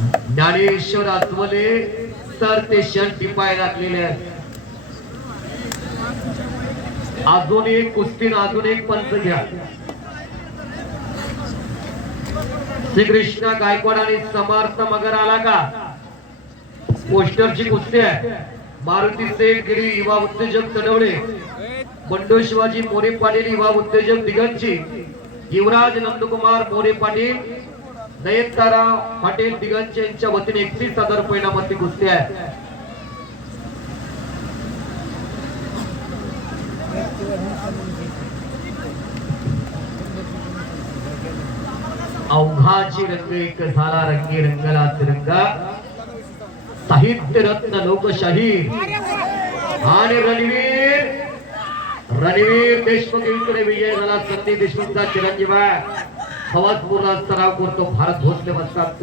ज्ञानेश्वर आत्मले तर ते क्षण टिपाय लागलेले आहेत. अजून एक कुस्तीन अजून एक पंच घ्या. श्रीकृष्ण गायकवाड आणि समर्थ मगर आला का? पोस्टरची कुस्ती आहे. मारुती सेठ गिरी युवा उत्तेजक तडवळे, बंडू शिवाजी मोरे पाटील युवा उत्तेजक दिगंची, युवराज नंदकुमार मोरे पाटील, नयनतारा पाटील दिगंचे यांच्या वतीने 31,000 रुपये कुस्ती आहे. अवघाची रंग एक झाला रंगी रंगला तिरंगा, साहित्य रत्न लोकशाही आणि रणवीर देशमुख इकडे विजय झाला. संदीप देशमुखचा चिरंजीव आहे. हवासपूर्ण सराव करतो भारत भोसले बसतात.